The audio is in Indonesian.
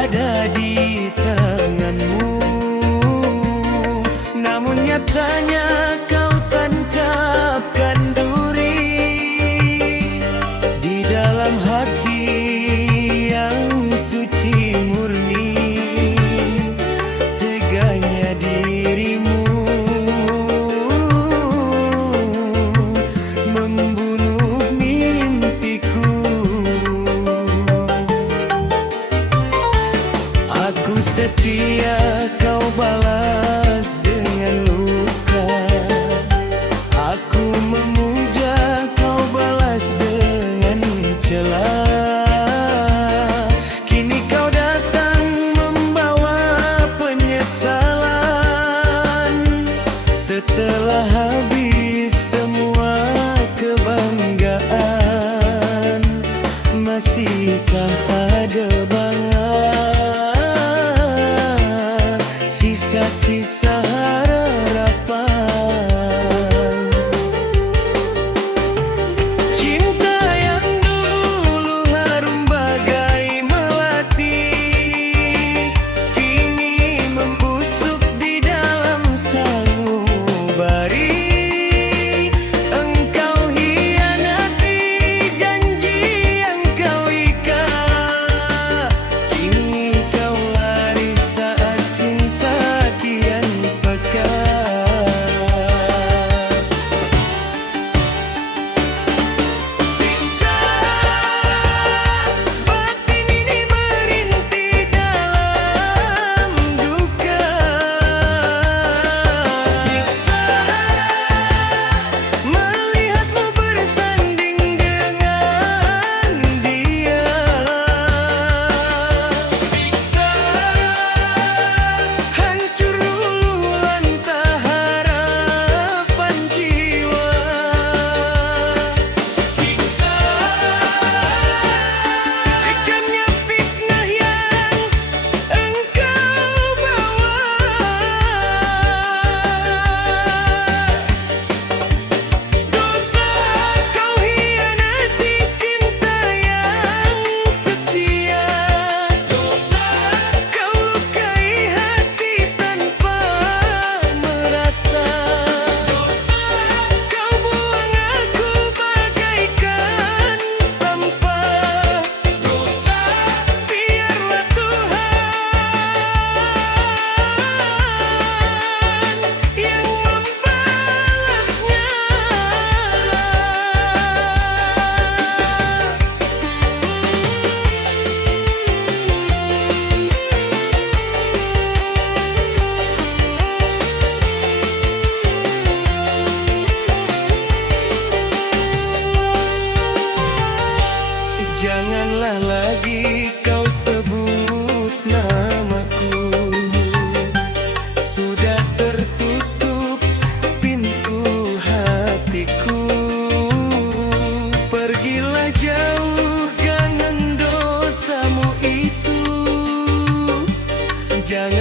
ada di tanganmu, namun nyatanya kau tancapkan duri di dalam hati yang suci murni. Teganya dirimu membunuh mimpiku. Aku setia, kau balas dengan luka. Aku memuja, kau balas dengan cela. Kini kau datang membawa penyesalan. Setelah habis semua kebanggaan, masihkah ada bangat sisa-sisa harapan? Cinta yang dulu harum bagai melati, kini membusuk di dalam sanubari. Engkau hianati janji yang kau ikat, kini kau lari saat cinta kian pekat. Siksa batin ini merintih dalam duka. Siksa melihatmu bersanding dengan dia. Siksa hancur lulu lantah harapan jiwa. Siksa kejamnya fitnah yang engkau bawa. Dosa kau hianati cinta yang setia. Dosa kau lukai hati tanpa merasa. Dosa kau buang aku bagaikan sampah. Dosa biarlah Tuhan yang membalasnya. Janganlah lagi kau sebut namaku. Sudah tertutup pintu hatiku. Pergilah jauh dengan dosamu itu. Jangan